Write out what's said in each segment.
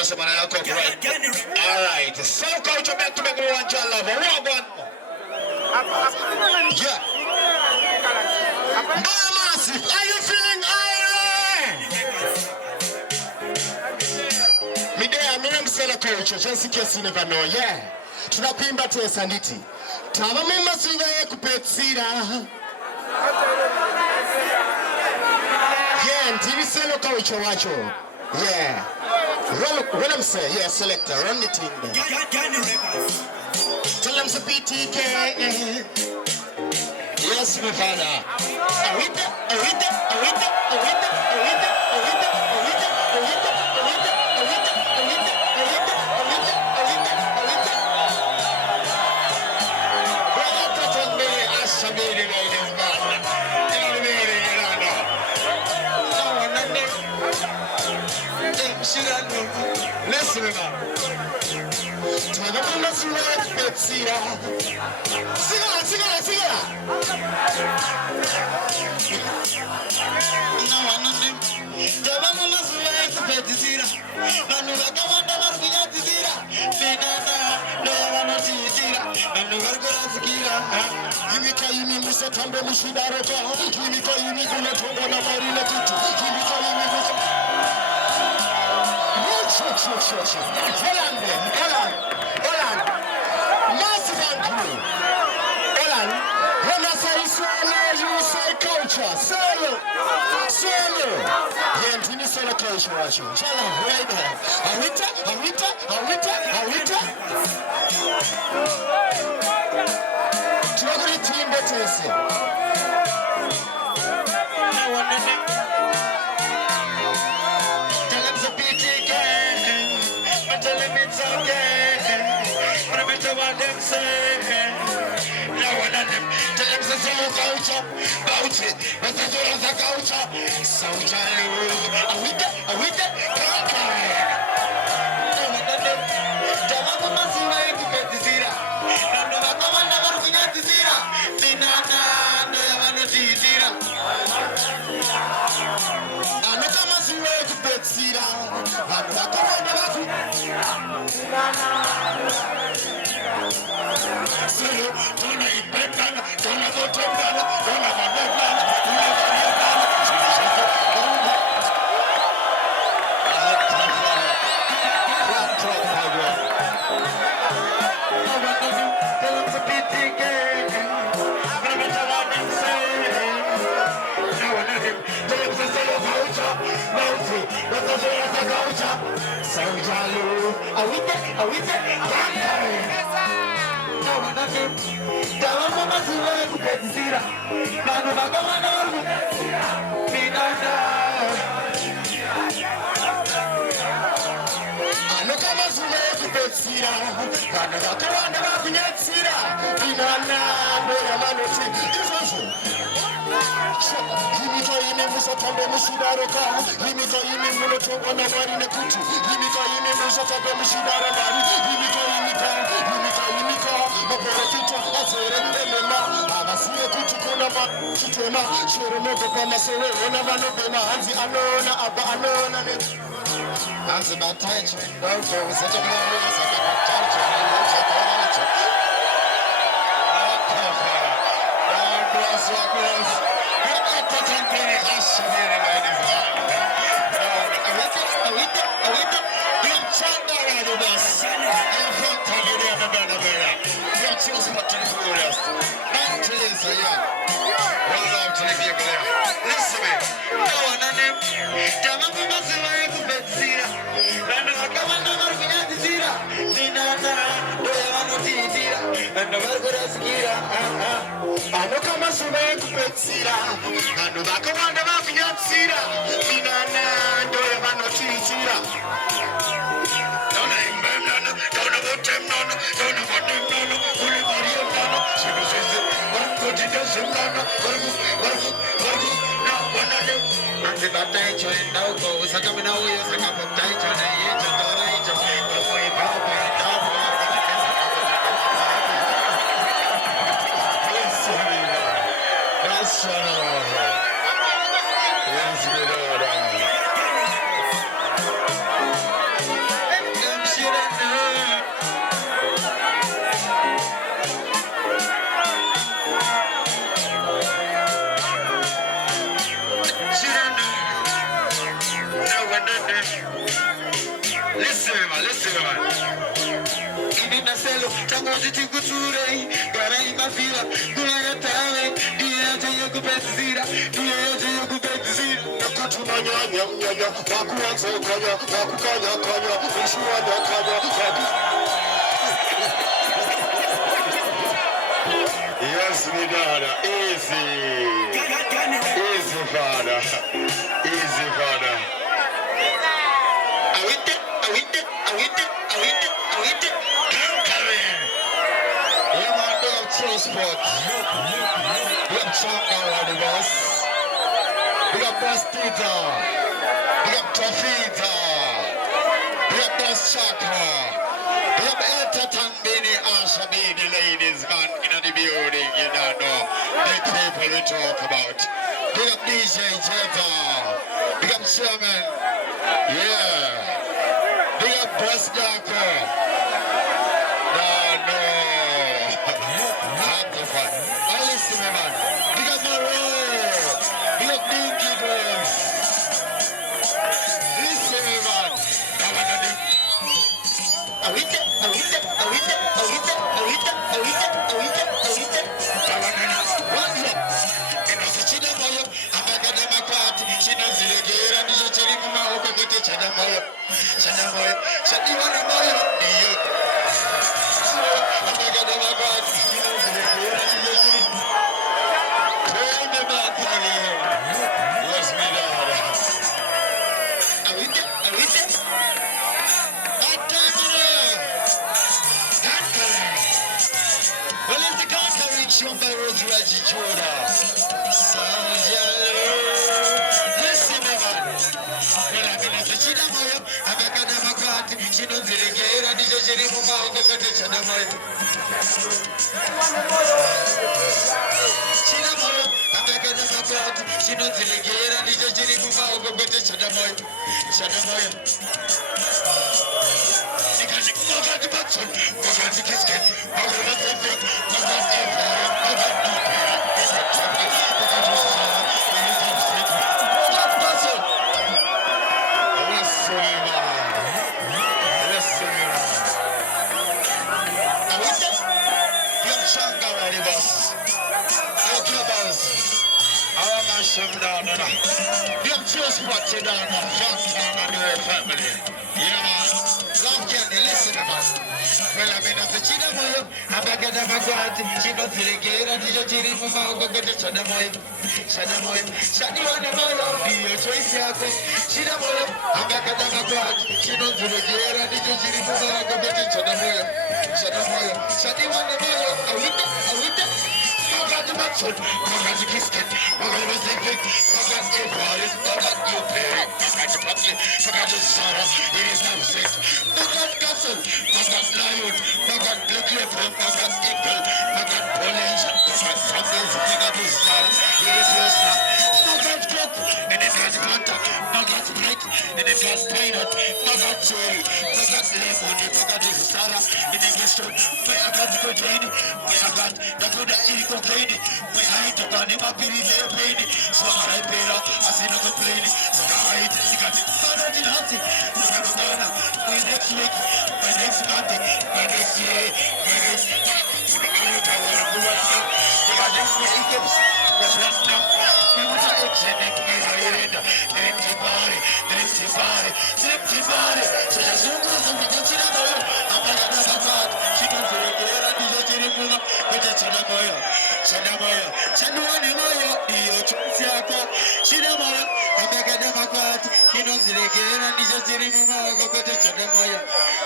Yes, man, I come right. Alright, so culture back to make me one child lover. What one? Yeah. Massive, are you feeling iron? Me there, me name Sela Culture, just in case you never know, yeah. Tunakuimba tesa nditi. Tava mima singa ye kupetsira. Yeah, TV Sela Culture wacho. Yeah. When I'm saying, yeah, selector, run the thing there. Tell them some PTK. Yes, my father. Awita. Listen now. Tavamama suwa kupetsira. Sigara. Tavamama suwa kupetsira. Manu vakamanda varikunyatizira. Benana ndoyavanotizira. Manu varikurasikira. Yimika yimi musatambe mushidaroko. Yimika yimi kunatonga na marina tutu. Yimika yimi musatambe. Hold on. Massive and crew. Hold on. When I say solo, you say culture. Solo. Yeah, and when you say culture, watch you. Shala, right there. Awita. Tunaguri team betesi. What them say, now one of them tell them say so culture, bout it, but that's all of the culture. So jolly, awita, culture. Now one of them, jama mama siwa ikupetizira, nando wakama na marukunyatizira, dinana ndo ya vanotizira. Nando kama siwa ikupetizira, nando wakama na marukunyatizira. Don't Musatambe mushidaroka, yimika yimi mulotonga na marina kutu, yimika yimi musatambe mushidarabari, yimika, maporofita, azere mbelema, abasiye kutu kuna matutema, shoromogo kwa masewe, ona vanobema, hanzi anona, aba anona, hanzi batachi, wauko, usatambe, Ano kama sume kupetsira, ano bakamanda bakunyatsira, minana ndoya vanotitsira. Dona imbemnana, dona votemnana, dona votemnana, uli variyemnana, sinusizi, varukotidezemnana, varuku, na wanade. Anzi bataicho endauko, sakamina uyo, sakapataicho na yecho, doraicho, kafoi papa, itafu. listen, man. In a cell, tango de tigusure, gara in my fila, gula tale, dia de yoku bezira, dia de yoku bezira. Nakutumanya, yam, wakuanzo kanya, wakukanya kanya, ishuana kanya, yes, me daughter, easy, easy, father, easy, father. I with it. Yeah, man, they have true sport. We have Changa, the boss. We have Bastita. We have Tofita. We have Boss Chaka. We have Eta Tambini, Asha the ladies, man, in the building, you don't know. The people we talk about. We have DJ Jetta. We have Chairman. Yeah. We have Boss Darker. No. Amplify. Now listen, man. We got Monroe. We got Dinky Girls. Listen, man. Well, it's the conquering shown by Rose Reggie Jordan. Sounds yellow. Listen, man. Well, I'm in a Chinamoyo. I'm a Kadamakat. She knows the reggae and the Jerimuma of the Chinamoyo. Chinamoyo. I'm a Kadamakat. She knows the reggae and the Jerimuma of the Chinamoyo. Chinamoyo. Them just watch it down on Johnstown and your family. Yeah, man. Love candy, listen, man. Well, I'm in a Chinamoyo. I'm a Gadamagat. She knows the reggae and the Jirimuma. Go get the Chanamoyo. Shaniwanamoyo. Be your choice, Yako. Chinamoyo. I'm a Gadamagat. She knows the reggae and the Jirimuma. Go get the Chanamoyo. Shaniwanamoyo. Are we there? Magadi Matson, Magadi Kisket, Magadi Zipik, Magadi Equalis, Magadi Uperi, Magadi Patli, Magadi Sarah, it is now safe. Magadi Castle, Magadi Lion, Magadi Black Leopard, Magadi Eagle, Magadi Polish, Magadi Sundays, Magadi Sarah, it is your star. Magadi Clock, and it has Hunter, Magadi Blake, and it has Painted, Magadi Cherry, Magadi Lemon, Magadi Sarah, in the guest room, Magadi Cocaine, Magadi Dakoda Eagle. We hide the bunny, my pity, they're painted. So I better, I see no complaining. So I hate it, you got it. So I did nothing. We got to go now. We next week, my next month, my next year, my next year. We got this way, Egypt. What's that now? We want to exit, we hide it. Empty body. So just look at them, we can see that. I'm not going to God. She can do it, but it's a boy. Shanamoyo, Dio Chunsiaka, Shinamoyo, Amagadamat, he knows the again and he's just in go to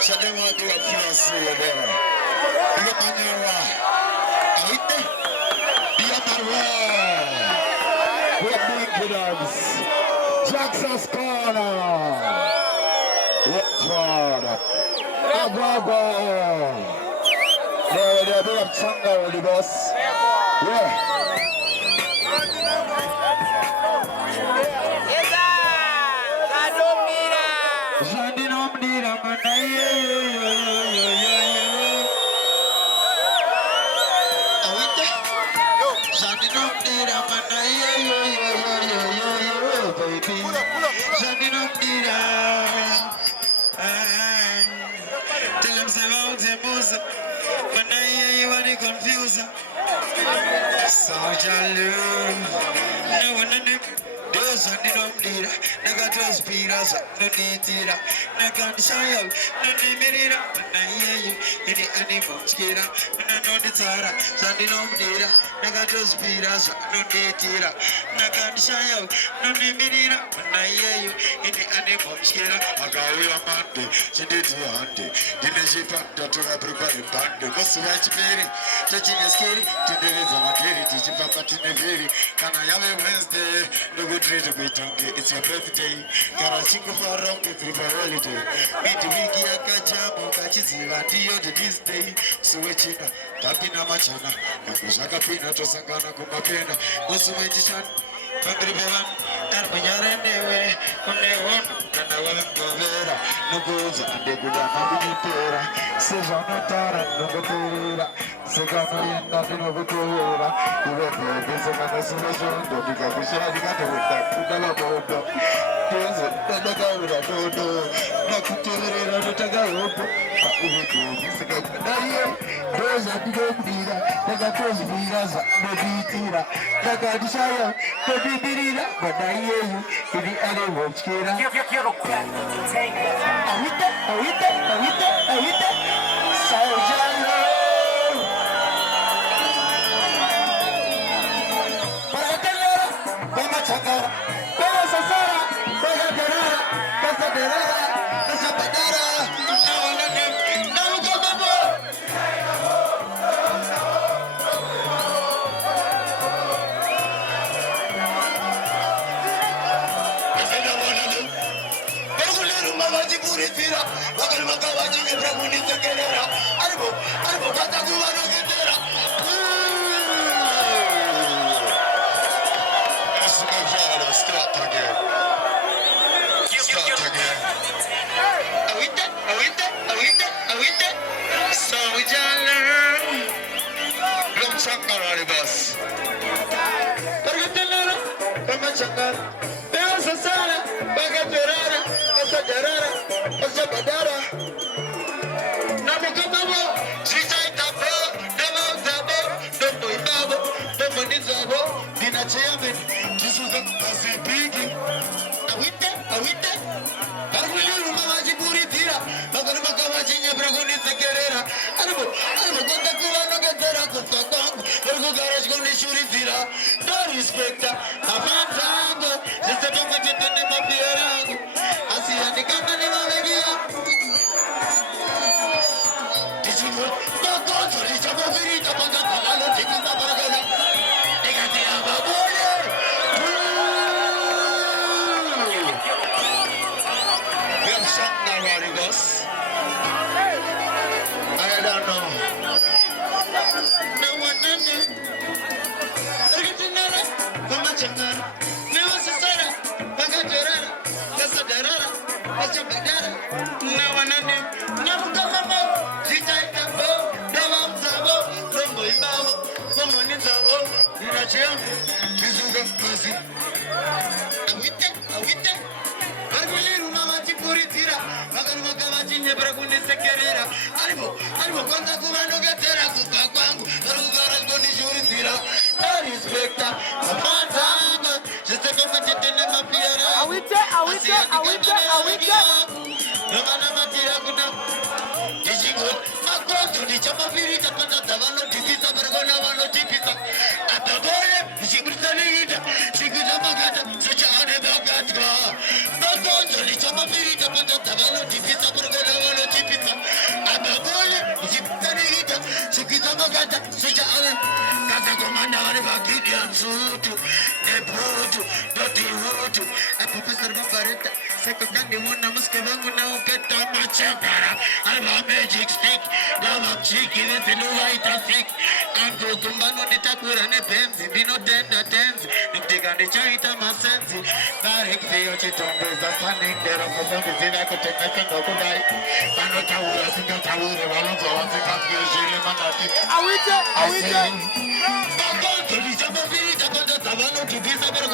Shanamoyo, do a plus there. Diamara, we're big dogs. Jackson's corner. Watford, Abrabo. There, we have Changa, the boss. Yeah. Jalu, no one in it. Those on the number, Naga to speed us, no need to Naga Shire, no need in the animal skira, and I know the Tara, Sandy number, Naga to speed us, no need to Naga Shire, no need when I hear you in the animal skira. I got a Monday, she did the auntie, didn't she found that to everybody band, what's the right spirit, touching a scary, today is on a carry, teaching Papa to the very, can I have a Wednesday? It's your birthday. Gotta sing for a rock with river holiday. Meet the wiki a kajamu, kachiziva, dio to this day. Switching up, tapina machana. Nakushaka pina to sangana kumapena. Usuwetishan, country bevan, and when you're anyway, when they want, and I want to vera. No goes, and they could have a pera. Savannah Tara, no pera. Segano yenda fino kutohora. Uwepo, besaka solution, don't you got to share the bodo. Tezo, tadagaura bodo. Nakutohera tadagaura. Uwepo, besaka kadaria. Doza digondira. Daga tozi viraza, meditira. Daga dishaya, meditira. Badayeyu, ili ale wachkira. Awita. Saujalo. Chakara, Bella Sasara, Bella Terara, Casa Terara, Casa Patara, now go Babo. Mamaji Puritira, Wakamakawaji, Brahmuni Sakara, Arbo, Kataguano Getera. Start again. Awita. So we jala. Rum Shankar Aribas. Pargatanara, Rama Shankar. Deva Sasara, Bagaterara, Asadarara, Asabadara. Namukamabo, Sisai Tabo, Damo, Domo Ibabo, Domo Nizabo, Dina Chairman. Awite, Arguliru Mamaji Puritira, Magamakawaji, Bragoni Sekerera, Arbo, Conta Kulano Gatera, Kutang, Urgo Garage Gondishurira, no respect, Apantango, just a moment in the name of the Arango, I see a company of Did you know? No, God, it's a very Tapanga, taking the Baragana. They got the Abba. I don't know. No one knows. Argentina, Mamachana, Neva Sasara, Bagaterara, Casadarara, Pachabadara, no one knows. Namukamamo, Zita Tabo, Davam Zabo, Rombo Ibao, Romani Zabo, Dinachio, Kizuga Pasi. Awite. Arguliru Mamaji Puritira, Magamakawaji, Braguni Sekerera, Arbo, Conta Kumano Gatera, Kukakwang, Rugara Gondishurira, no respect, Apatanga, just a moment in the Mapiara. Awite. Romana Matira Kuna. Dijigo, Macron to the Chamapirita, Patavano, Tipita, Bergona, Tipita, at the boy, she could tell she could have got such a hard about Macron to the Chamapirita, Patavano, Tipita, Bergona, Tipita, at the boy, she could tell she could have got such a Casa Commander, Gideon Sutu, Nebutu, Doti Hutu, a Professor Babaretta. Second one, Muscavango now get on my chakara. I have a magic stick, love of chicken, and the new white traffic. And go to Manonita and a pensi, Dino Tenda Tens, you take on the Charita Masensi. Narek Theochiton, the standing there of the Zina could take a thing of the night. Panotaura, Singataru, the Walons of the Cascade, Manati. Are we there? I'm going to be some of it, about the Savano to be some of the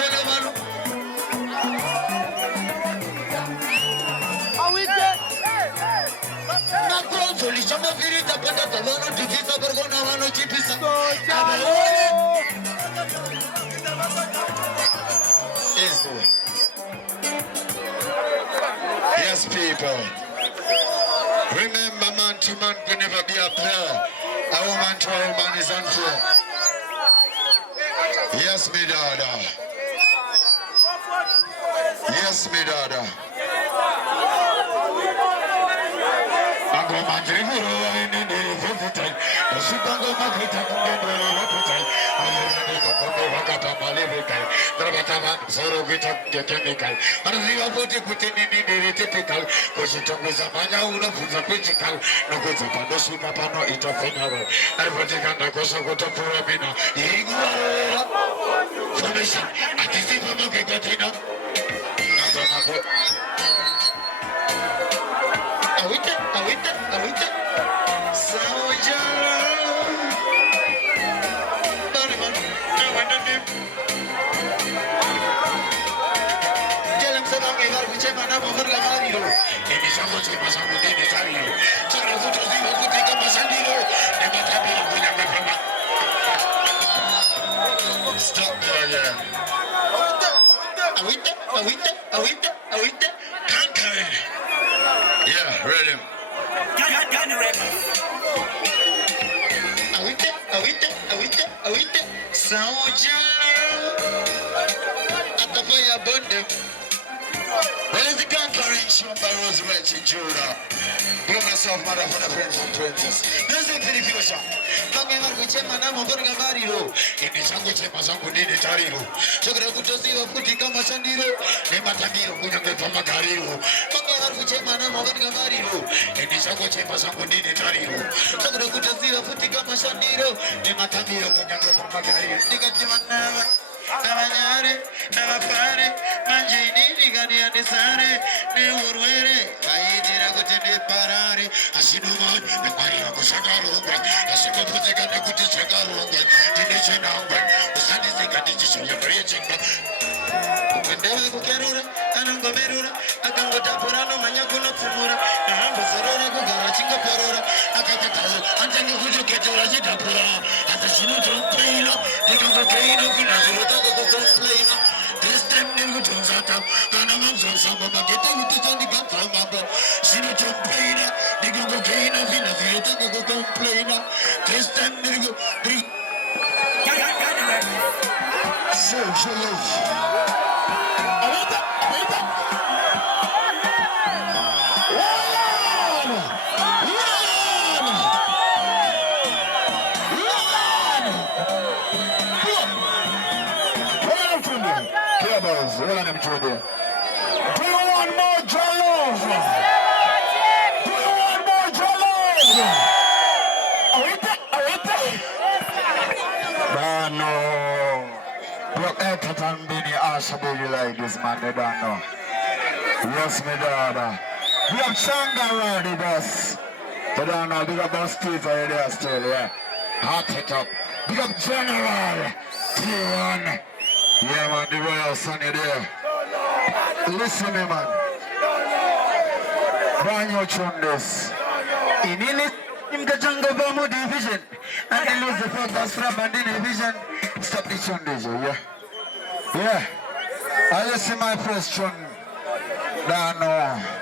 Sono finita per la tavola, ti sta per con una mano ci pisa. Yes, people. Remember, man to man can never be a player. A woman to a woman is unfair. Yes, me daughter. Yes, me daughter. Stop there again. Conquering. Yeah, ready. Soldier. At the fire burn them. Where is the conquering shown by Roosevelt in Judah? Blow myself, mother, for the friends and princess. Listen to the future. Kangema kuchema na mborga bariro. Ine changu chema zangu nini tariro. Chokra kutosiwa futi kama sandiro. Nema tabiro kunyange pama kariro. Kangema kuchema na mborga bariro. Ine changu chema zangu nini tariro. Chokra kutosiwa futi kama sandiro. Nema tabiro kunyange pama kariro. Nikachima nama. Abanyare, abapare, manjini, nigani anisare, ne urwere, ayidira kutende parare, asinuma, nemari akushakarunga, asikuputika nekutishakarunga, tinishinangwe, usandisika tichishoya prejinga. Upendewe kukerura, anangomerura, akangotapura no manyakuno kumura, nahambo sorora kugara chinga porora, akatatazo, antange kujuketura chitapura, atasinu chompeino, nikangokeino kinazuru. This time nigga turns out and I'm on some of my get you to the gun from my boat. She no complain, nigga go gain of in a theater go complain. This time nigga so Do you want more jollof? Do you want more jollof? No. Look at Tatambini Ashabili like this, man. They don't know. Yes, me daughter. We have Changa ready, boss. They don't know. Big up boss Steve right there still, yeah. Hot it up. Big up General T1. Yeah, man, the royal son is there. Listen, me, man. Brand new tune this. In it, in the jungle Bomo division. And then lose the focus from and division. Stop the tune this, yeah. Yeah. I listen my first tune. Down now.